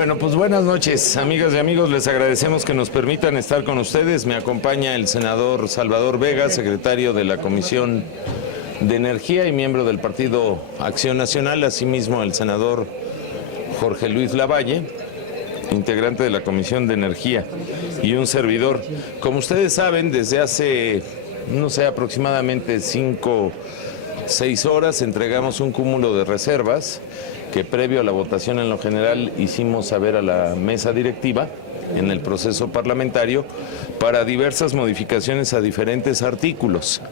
Bueno, pues buenas noches, amigas y amigos. Les agradecemos que nos permitan estar con ustedes. Me acompaña el senador Salvador Vega, secretario de la Comisión de Energía y miembro del Partido Acción Nacional, asimismo el senador Jorge Luis Lavalle, integrante de la Comisión de Energía, y un servidor. Como ustedes saben, desde hace, no sé, aproximadamente 5, 6 horas entregamos un cúmulo de reservas que previo a la votación en lo general hicimos saber a la mesa directiva en el proceso parlamentario para diversas modificaciones a diferentes artículos.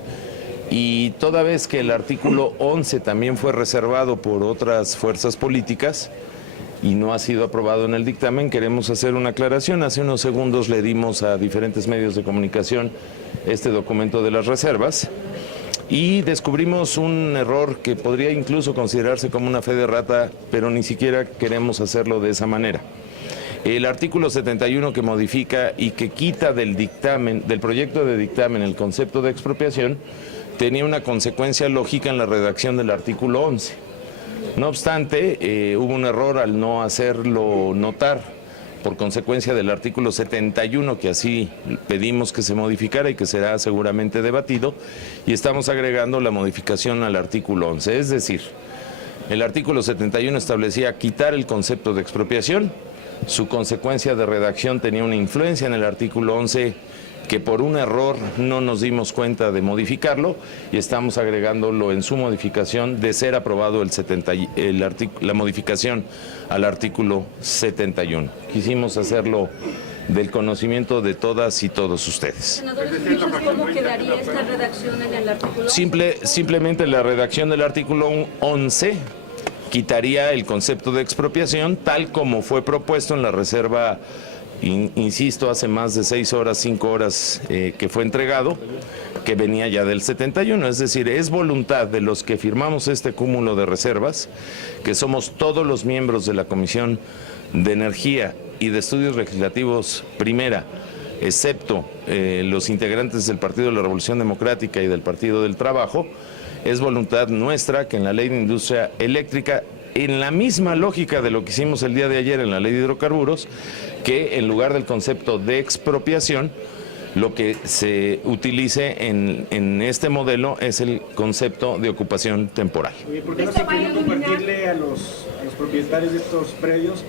Y toda vez que el artículo 11 también fue reservado por otras fuerzas políticas y no ha sido aprobado en el dictamen, queremos hacer una aclaración. Hace unos segundos le dimos a diferentes medios de comunicación este documento de las reservas y descubrimos un error que podría incluso considerarse como una fe de rata, pero ni siquiera queremos hacerlo de esa manera. El artículo 71 que modifica y que quita del dictamen, del proyecto de dictamen, el concepto de expropiación, tenía una consecuencia lógica en la redacción del artículo 11. No obstante, hubo un error al no hacerlo notar por consecuencia del artículo 71, que así pedimos que se modificara y que será seguramente debatido, y estamos agregando la modificación al artículo 11. Es decir, el artículo 71 establecía quitar el concepto de expropiación, su consecuencia de redacción tenía una influencia en el artículo 11 que por un error no nos dimos cuenta de modificarlo y estamos agregándolo en su modificación de ser aprobado la modificación al artículo 71. Quisimos hacerlo del conocimiento de todas y todos ustedes. Senador, ¿cómo quedaría esta redacción en el artículo? Simplemente la redacción del artículo 11 quitaría el concepto de expropiación tal como fue propuesto en la reserva. Insisto, hace más de 6 horas, 5 horas que fue entregado, que venía ya del 71, es decir, es voluntad de los que firmamos este cúmulo de reservas, que somos todos los miembros de la Comisión de Energía y de Estudios Legislativos Primera, excepto los integrantes del Partido de la Revolución Democrática y del Partido del Trabajo. Es voluntad nuestra que en la Ley de Industria Eléctrica, en la misma lógica de lo que hicimos el día de ayer en la Ley de Hidrocarburos, que en lugar del concepto de expropiación, lo que se utilice en este modelo es el concepto de ocupación temporal. ¿Por qué no se quiere compartirle a los propietarios de estos predios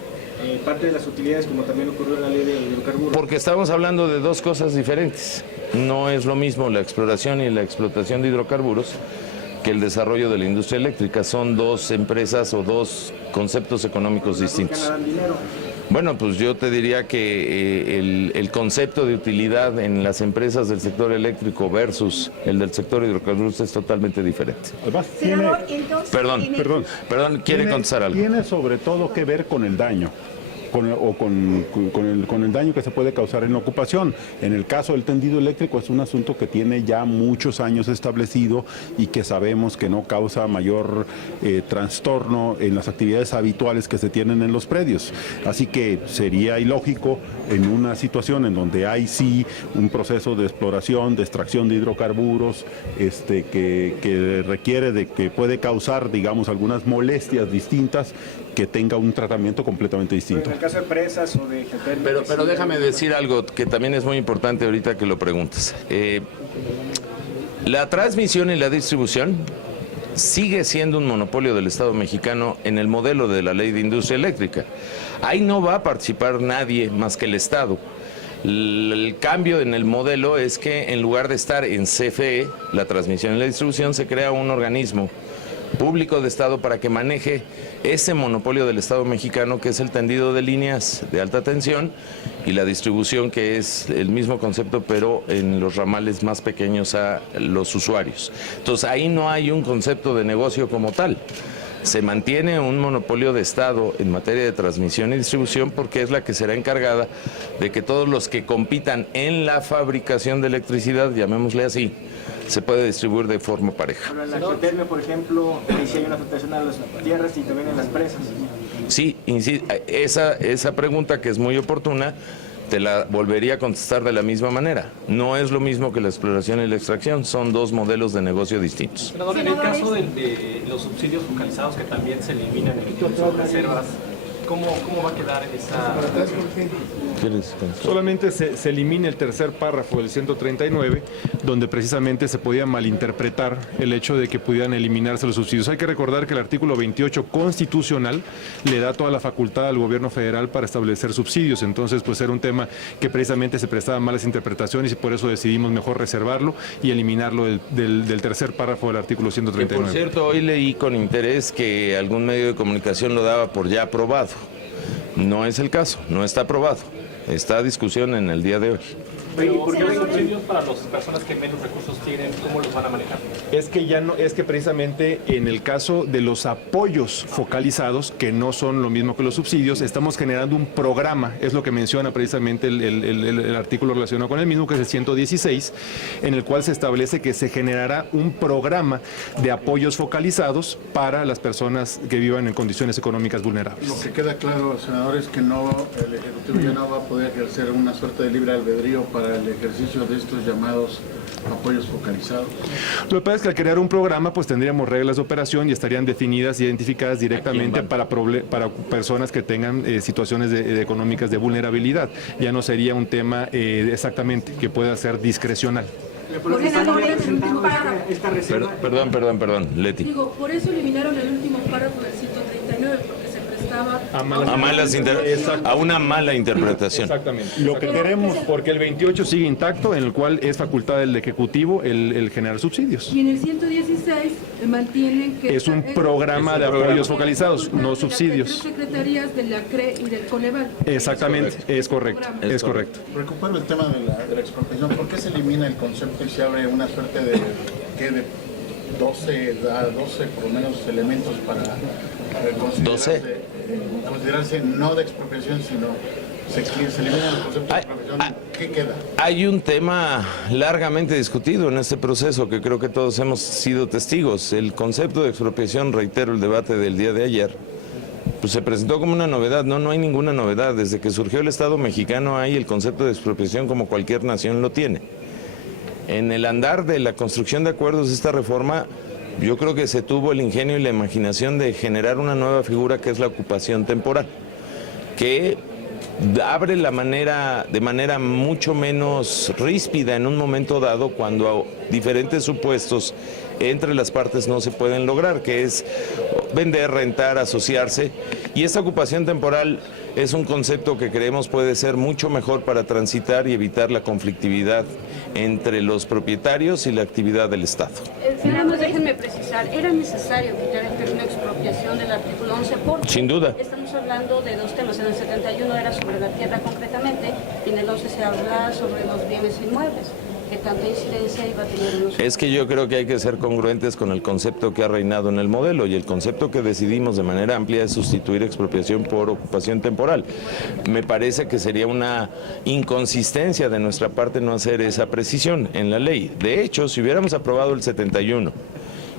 parte de las utilidades, como también ocurrió en la Ley de Hidrocarburos? Porque estamos hablando de dos cosas diferentes. No es lo mismo la exploración y la explotación de hidrocarburos que el desarrollo de la industria eléctrica. Son dos empresas o dos conceptos económicos distintos. Bueno, pues yo te diría que el concepto de utilidad en las empresas del sector eléctrico versus el del sector hidrocarburos es totalmente diferente. Además, Perdón, quiere contestar algo. Tiene sobre todo que ver con el daño. Con el daño que se puede causar en la ocupación. En el caso del tendido eléctrico es un asunto que tiene ya muchos años establecido y que sabemos que no causa mayor trastorno en las actividades habituales que se tienen en los predios. Así que sería ilógico en una situación en donde hay sí un proceso de exploración, de extracción de hidrocarburos, que requiere de que puede causar, digamos, algunas molestias distintas, que tenga un tratamiento completamente distinto. En el caso de presas o de geotérmicas. Pero déjame decir algo que también es muy importante ahorita que lo preguntas. La transmisión y la distribución sigue siendo un monopolio del Estado mexicano en el modelo de la Ley de Industria Eléctrica. Ahí no va a participar nadie más que el Estado. El cambio en el modelo es que en lugar de estar en CFE, la transmisión y la distribución, se crea un organismo público de Estado para que maneje ese monopolio del Estado mexicano, que es el tendido de líneas de alta tensión, y la distribución, que es el mismo concepto pero en los ramales más pequeños a los usuarios. Entonces ahí no hay un concepto de negocio como tal. Se mantiene un monopolio de Estado en materia de transmisión y distribución, porque es la que será encargada de que todos los que compitan en la fabricación de electricidad, llamémosle así, se puede distribuir de forma pareja. Pero en la geotérmia, por ejemplo, ahí sí hay una afectación a las tierras y también en las presas. Sí, esa pregunta, que es muy oportuna, te la volvería a contestar de la misma manera. No es lo mismo que la exploración y la extracción, son dos modelos de negocio distintos. Senador, en el caso de los subsidios focalizados que también se eliminan en las reservas, ¿Cómo va a quedar esa...? Solamente se elimina el tercer párrafo del 139, donde precisamente se podía malinterpretar el hecho de que pudieran eliminarse los subsidios. Hay que recordar que el artículo 28 constitucional le da toda la facultad al gobierno federal para establecer subsidios. Entonces, pues era un tema que precisamente se prestaba malas interpretaciones y por eso decidimos mejor reservarlo y eliminarlo del tercer párrafo del artículo 139. Que, por cierto, hoy leí con interés que algún medio de comunicación lo daba por ya aprobado. No es el caso, no está aprobado. Está a discusión en el día de hoy. Pero los subsidios para las personas que menos recursos tienen, ¿cómo los van a manejar? Es que precisamente en el caso de los apoyos focalizados, que no son lo mismo que los subsidios, estamos generando un programa, es lo que menciona precisamente el artículo relacionado con el mismo, que es el 116, en el cual se establece que se generará un programa de apoyos focalizados para las personas que vivan en condiciones económicas vulnerables. Lo que queda claro, senador, es que el Ejecutivo ya no va a poder ejercer una suerte de libre albedrío para el ejercicio de estos llamados apoyos focalizados. Lo que pasa es que al crear un programa pues tendríamos reglas de operación y estarían definidas y identificadas directamente para personas que tengan situaciones económicas de vulnerabilidad. Ya no sería un tema exactamente que pueda ser discrecional. Perdón, Leti. Digo, por eso eliminaron el último párrafo del 139, porque se prestaba a una mala interpretación. Exactamente. Lo que queremos, porque el 28 sigue intacto, en el cual es facultad del Ejecutivo el generar subsidios. Y en el 116 mantienen que... Es un programa de apoyos focalizados, no subsidios. Las secretarías de la CRE y del Coneval. Exactamente, es correcto. Recupero el tema de la expropiación. ¿Por qué se elimina el concepto y se abre una suerte de 12 por lo menos elementos para considerarse no de expropiación, sino se elimina el concepto de expropiación? ¿Qué queda? Hay un tema largamente discutido en este proceso que creo que todos hemos sido testigos. El concepto de expropiación, reitero el debate del día de ayer, pues se presentó como una novedad. No hay ninguna novedad. Desde que surgió el Estado mexicano hay el concepto de expropiación como cualquier nación lo tiene. En el andar de la construcción de acuerdos de esta reforma, yo creo que se tuvo el ingenio y la imaginación de generar una nueva figura que es la ocupación temporal, que abre de manera mucho menos ríspida en un momento dado cuando diferentes supuestos entre las partes no se pueden lograr, que es vender, rentar, asociarse. Y esta ocupación temporal es un concepto que creemos puede ser mucho mejor para transitar y evitar la conflictividad entre los propietarios y la actividad del Estado. Nada más déjenme precisar, ¿era necesario quitar el término expropiación del artículo 11? Porque sin duda. Estamos hablando de dos temas. En el 71 era sobre la tierra concretamente y en el 11 se habla sobre los bienes inmuebles. ¿Qué tanta incidencia iba a tener? Es que yo creo que hay que ser congruentes con el concepto que ha reinado en el modelo, y el concepto que decidimos de manera amplia es sustituir expropiación por ocupación temporal. Me parece que sería una inconsistencia de nuestra parte no hacer esa precisión en la ley. De hecho, si hubiéramos aprobado el 71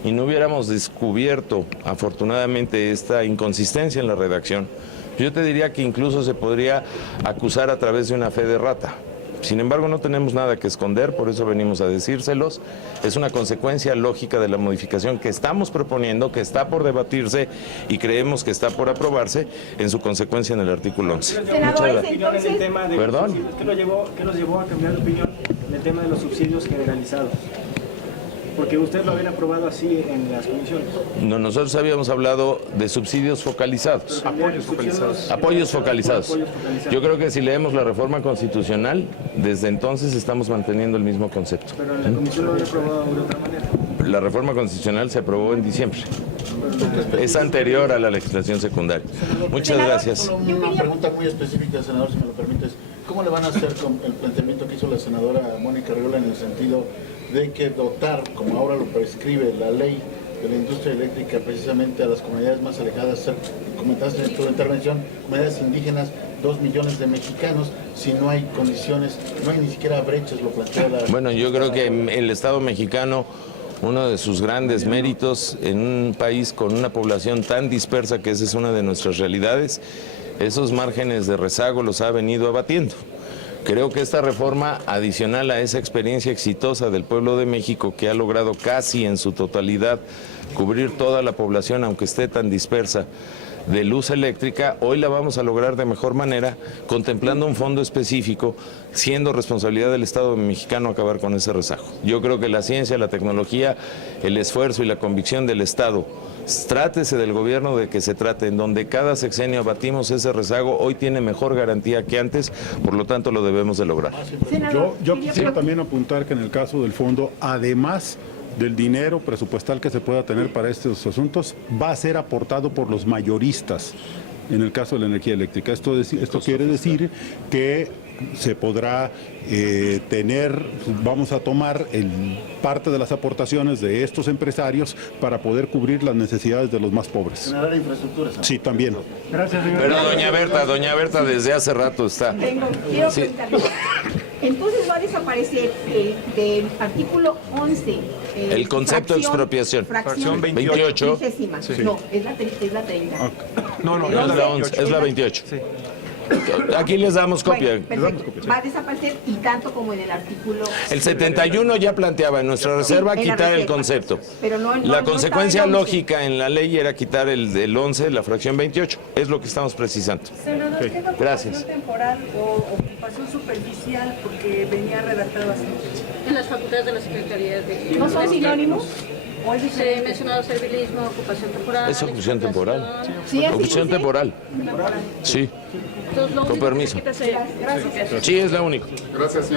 y no hubiéramos descubierto afortunadamente esta inconsistencia en la redacción, yo te diría que incluso se podría acusar a través de una fe de rata. Sin embargo, no tenemos nada que esconder, por eso venimos a decírselos. Es una consecuencia lógica de la modificación que estamos proponiendo, que está por debatirse y creemos que está por aprobarse en su consecuencia en el artículo 11. ¿Perdón? ¿Qué los llevó a cambiar de opinión en el tema de los subsidios generalizados? Porque usted lo había aprobado así en las comisiones. No, nosotros habíamos hablado de subsidios focalizados. Apoyos focalizados. Apoyos focalizados. Yo creo que si leemos la reforma constitucional, desde entonces estamos manteniendo el mismo concepto. Pero en la comisión lo había aprobado de otra manera. La reforma constitucional se aprobó en diciembre. Es anterior a la legislación secundaria. Muchas gracias. Solo una pregunta muy específica, senador, si me lo permites. ¿Cómo le van a hacer con el planteamiento que hizo la senadora Mónica Arriola en el sentido de que dotar, como ahora lo prescribe la ley de la industria eléctrica, precisamente a las comunidades más alejadas, comentaste en tu intervención, comunidades indígenas, 2 millones de mexicanos, si no hay condiciones, no hay ni siquiera brechas, lo plantea la... Bueno, yo creo que el Estado mexicano, uno de sus grandes méritos en un país con una población tan dispersa, que esa es una de nuestras realidades, esos márgenes de rezago los ha venido abatiendo. Creo que esta reforma, adicional a esa experiencia exitosa del pueblo de México, que ha logrado casi en su totalidad cubrir toda la población, aunque esté tan dispersa, de luz eléctrica, hoy la vamos a lograr de mejor manera, contemplando un fondo específico, siendo responsabilidad del Estado mexicano acabar con ese rezago. Yo creo que la ciencia, la tecnología, el esfuerzo y la convicción del Estado, trátese del gobierno de que se trate, en donde cada sexenio abatimos ese rezago, hoy tiene mejor garantía que antes, por lo tanto lo debemos de lograr. Yo quisiera también apuntar que en el caso del fondo, además del dinero presupuestal que se pueda tener para estos asuntos, va a ser aportado por los mayoristas en el caso de la energía eléctrica. Esto quiere decir que se podrá vamos a tomar parte de las aportaciones de estos empresarios para poder cubrir las necesidades de los más pobres. Generar infraestructuras. Sí, también. Gracias, señor. Pero doña Berta desde hace rato está. Quiero preguntarle. Entonces va a desaparecer del artículo 11. El concepto de expropiación. Fracción 28. Sí. No, es la 30. No, Es la 11, es la 28. Aquí les damos copia. Bueno, perfecto. Va a desaparecer y tanto como en el artículo... El 71 ya planteaba en nuestra reserva en la quitar el reserva. concepto. Pero no La no consecuencia estaba el 11. lógica en la ley era quitar el 11, la fracción 28. Es lo que estamos precisando. Senador, ¿qué es ocupación Gracias. temporal o ocupación superficial? Porque venía redactado así. En las facultades de la Secretaría de... ¿No son sinónimos? ¿O es Se diferente? ha mencionado servilismo, ocupación temporal. Es ocupación temporal. explotación. Sí, así Ocupación dice. temporal. Sí, Entonces, lo con único permiso. que se quita es- Sí, es la única. Gracias.